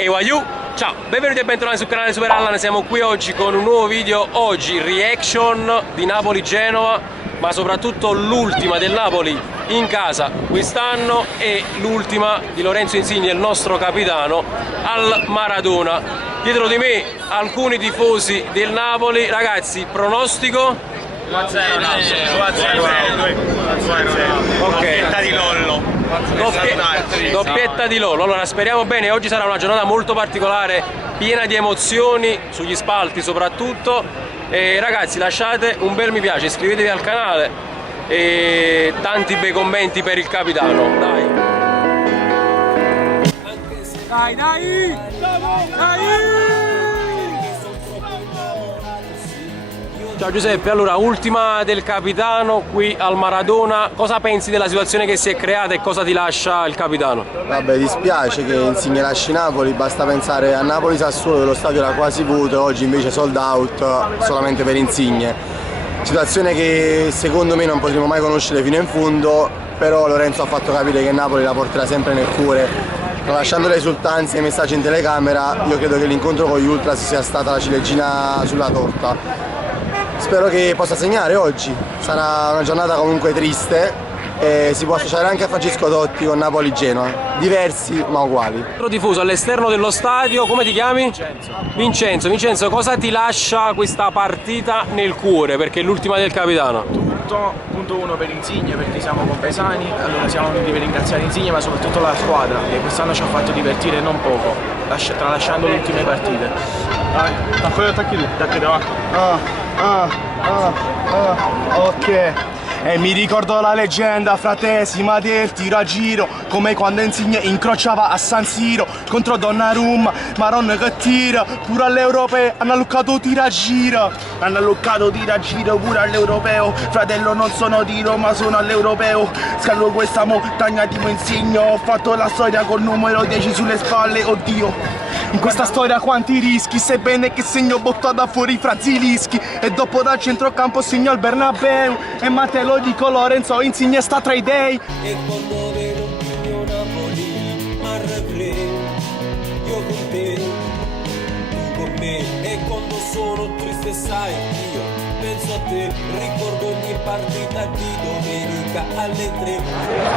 Ewayu, ciao, benvenuti e bentornati sul canale Super Allan. Siamo qui oggi con un nuovo video, oggi reaction di Napoli-Genova, ma soprattutto l'ultima del Napoli in casa quest'anno e l'ultima di Lorenzo Insigne, il nostro capitano, al Maradona. Dietro di me alcuni tifosi del Napoli. Ragazzi, pronostico? 2-0. Doppietta di Lollo. Doppietta di Lollo. Allora speriamo bene, oggi sarà una giornata molto particolare, piena di emozioni, sugli spalti soprattutto. E ragazzi, lasciate un bel mi piace, iscrivetevi al canale e tanti bei commenti per il capitano, dai! Dai! Ciao Giuseppe, allora ultima del capitano qui al Maradona, cosa pensi della situazione che si è creata e cosa ti lascia il capitano? Vabbè, dispiace che Insigne lasci Napoli, basta pensare a Napoli-Sassuolo, lo stadio era quasi vuoto e oggi invece sold out solamente per Insigne. Situazione che secondo me non potremo mai conoscere fino in fondo, però Lorenzo ha fatto capire che Napoli la porterà sempre nel cuore. Tralasciando le esultanze e i messaggi in telecamera, io credo che l'incontro con gli Ultras sia stata la ciliegina sulla torta. Spero che possa segnare oggi, sarà una giornata comunque triste e si può associare anche a Francesco Totti con Napoli-Genoa, diversi ma uguali. Altro tifoso all'esterno dello stadio, come ti chiami? Vincenzo. Vincenzo, cosa ti lascia questa partita nel cuore, perché è l'ultima del capitano? Punto uno per Insigne, perché siamo compaesani, allora siamo venuti per ringraziare Insigne ma soprattutto la squadra che quest'anno ci ha fatto divertire non poco, tralasciando le ultime partite. Quello attacchi tu. Attacchi davanti. Ok. E mi ricordo la leggenda fratesima del tiro a giro, come quando Insigne incrociava a San Siro contro Donnarumma, Maronna che tira, pure all'europeo hanno alluccato tiro a giro. Hanno alluccato tiro a giro pure all'europeo, fratello non sono di Roma, sono all'europeo. Scalo questa montagna tipo Insigne, ho fatto la storia col numero 10 sulle spalle, oddio. In questa storia quanti rischi, sebbene che segno bottata fuori fra Zilischi e dopo dal centrocampo segno al Bernabeu e ma te lo dico Lorenzo Insigne sta tra i dei. E quando vedo il mio Napoli m'arrepré, io con te, tu con me, e quando sono triste sai io penso a te, ricordo ogni partita di domenica alle 3.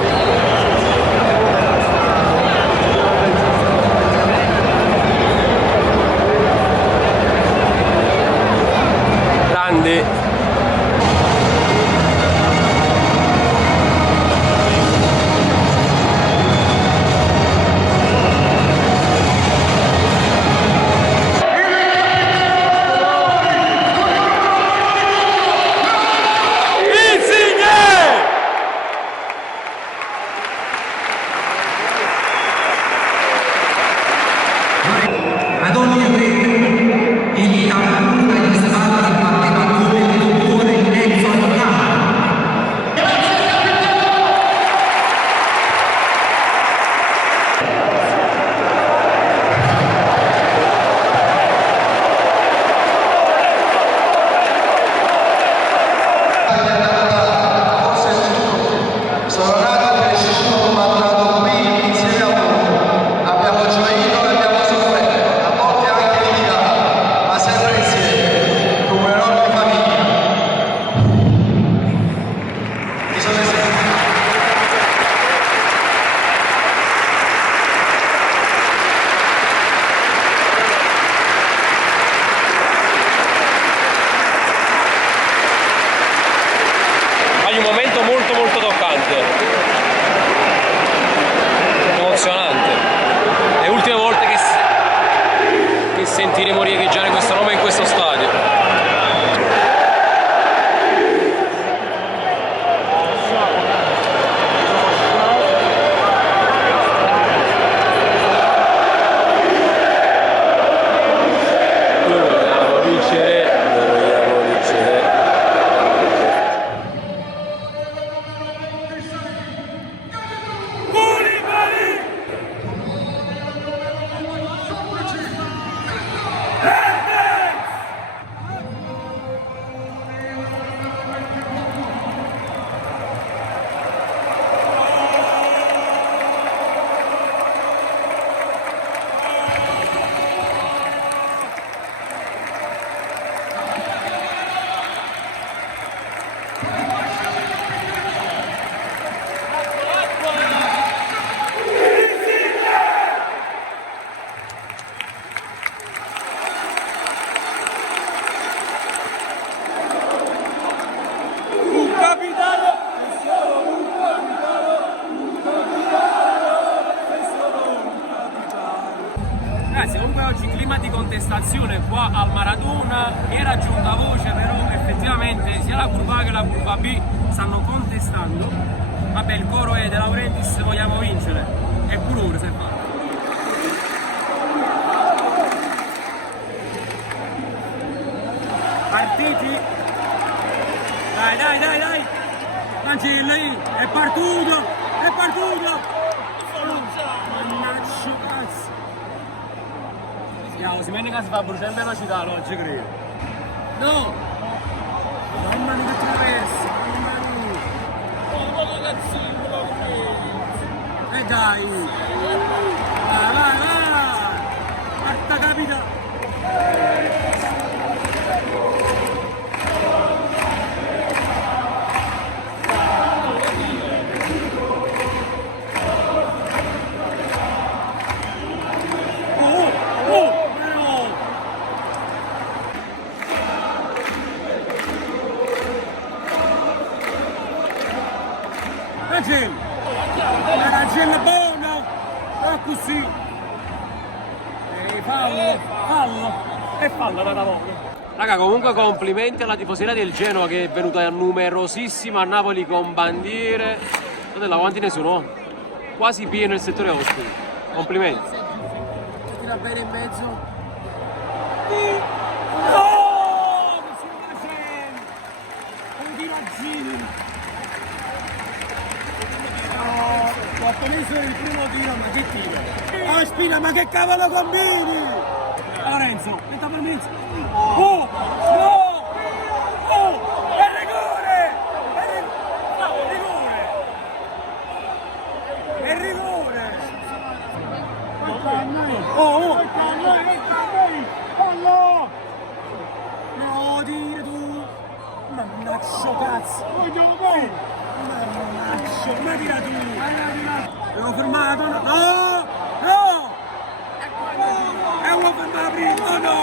Ragazzi, comunque oggi clima di contestazione qua al Maradona, era giunta voce, però effettivamente sia la curva A che la curva B stanno contestando. Vabbè, il coro è De Laurentiis, vogliamo vincere, e pure ora si è fatto. Partiti? Dai, dai, dai, dai! Cancelli, è partito! È partito! Mannaggia cazzo! Si vede che si fa bruciare in velocità, non ci credo. No! Mamma mia che traversa! E dai! Vai, vai, vai! Quarta capita! La ragione buona, è così. Fallo e fallo da volta. Raga, comunque complimenti alla tifoseria del Genoa che è venuta numerosissima a Napoli con bandiere. Guardate, quanti ne sono? Quasi pieno il settore ospiti. Complimenti. Tira bene in mezzo. No! Che si facendo? Un tiraggino. Ho appena visto il primo tiro, ma che tiro? Oh Spina, ma che cavolo combini? Lorenzo, metta per mezzo. Oh! No! Oh! È rigore! È rigore! È rigore! Oh! Oh! No, dire tu! Mannaggia cazzo! Mannaggia, ma tira tu! L'ho fermato! No! No! E l'ho fermato prima! No!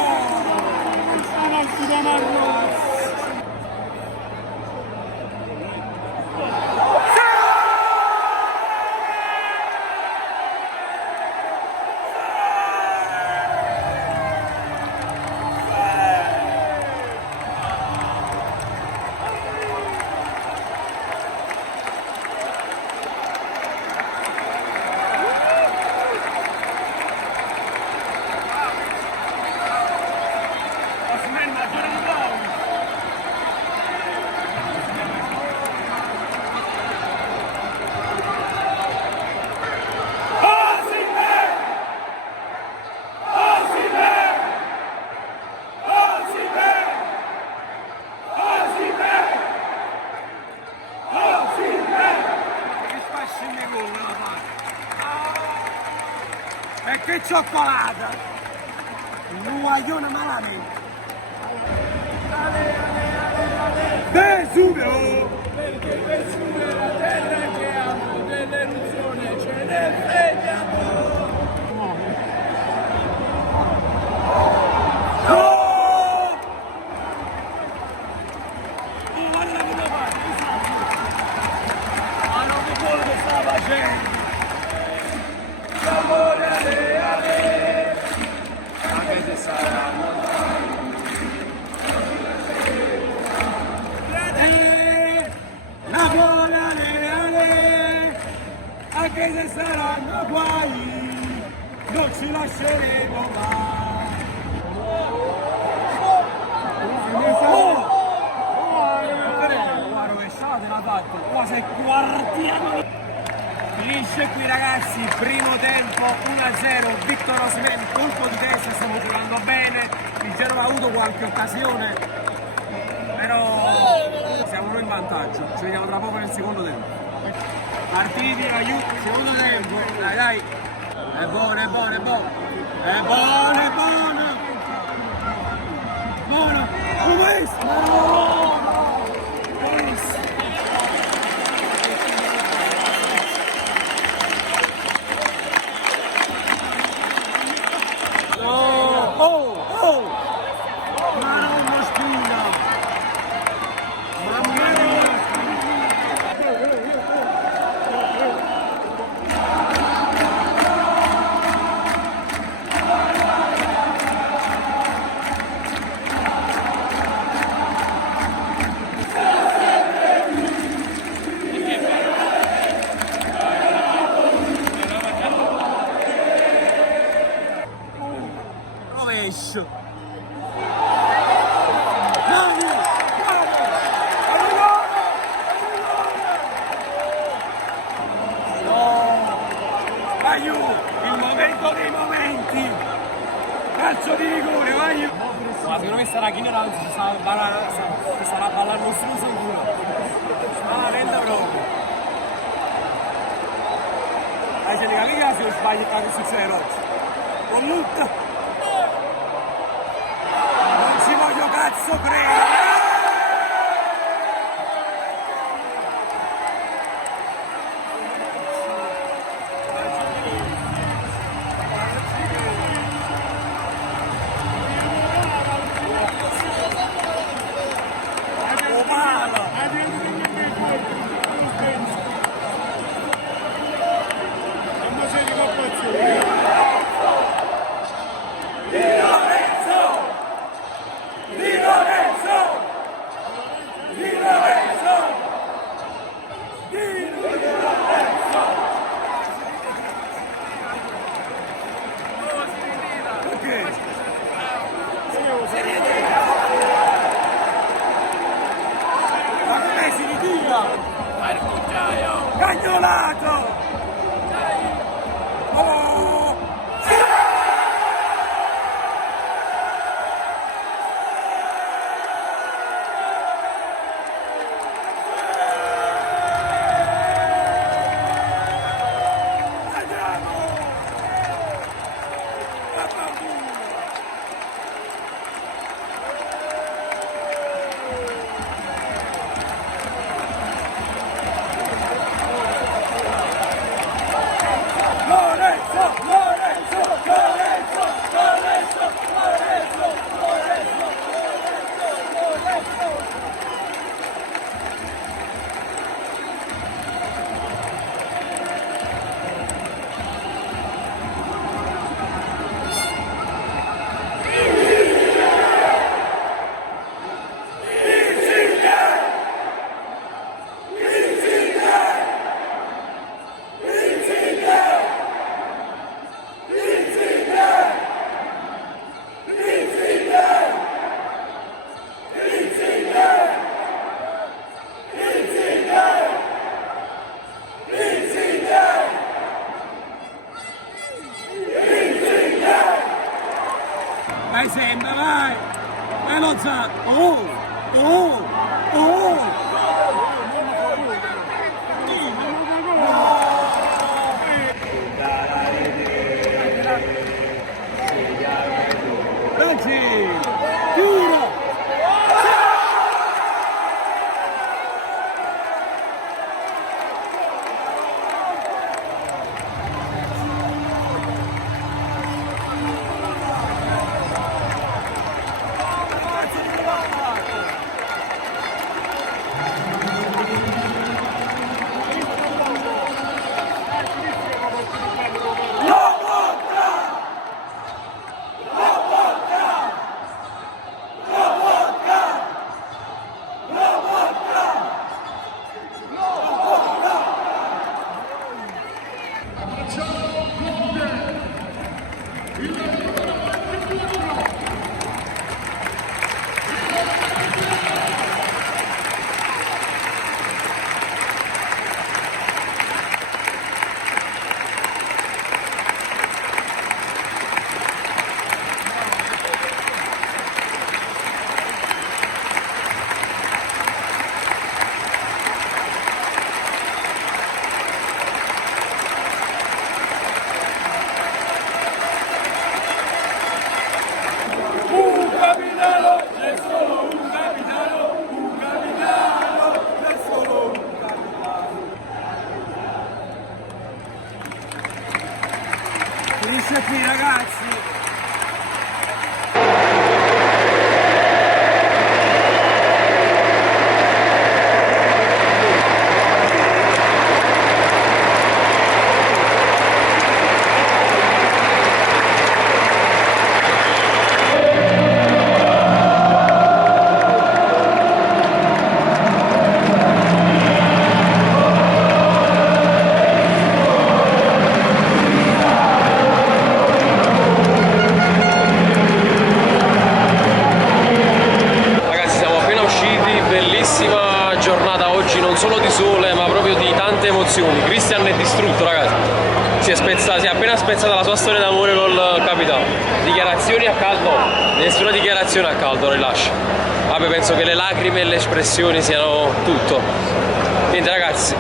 E che cioccolata! Un guaglione malamente! Vesuvio! Perché Vesuvio è la terra che amo, dell'eruzione ce ne freghiamo! Anche se saranno guai, non ci lasceremo mai. Rovesciate la fatta, quasi quartiano. Finisce qui ragazzi, primo tempo 1-0, Victor Osimhen, colpo di testa, stiamo giocando bene, il Genova ha avuto qualche occasione, però siamo noi in vantaggio, ci vediamo tra poco nel secondo tempo. Partiti, aiuto, secondo tempo, dai dai, è buono, è buono, è buono, è buono, è buono, buono, come è? rovescio. Vai giù, il momento dei momenti, calcio di rigore, vai giù. Ma secondo me sarà chi non sarà ballare lo struzzo sicuro. Ma lenta proprio. Hai c'è capito se sbagli che succede oggi? Con multa. Non ci voglio cazzo credere. Cagnolato! Oh! Vai sempre, vai! Velozza! Oh! Oh! Oh! Tira! Finisce qui, ragazzi! apprezzata la sua storia d'amore col capitano. Dichiarazioni a caldo? No, nessuna dichiarazione a caldo rilascia. Vabbè, penso che le lacrime e le espressioni siano tutto. Niente ragazzi,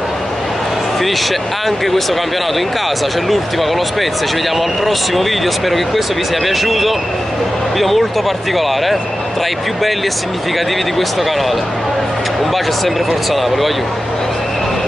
finisce anche questo campionato in casa, c'è l'ultima con lo Spezia, ci vediamo al prossimo video, spero che questo vi sia piaciuto, video molto particolare, tra i più belli e significativi di questo canale. Un bacio e sempre Forza Napoli, voglio.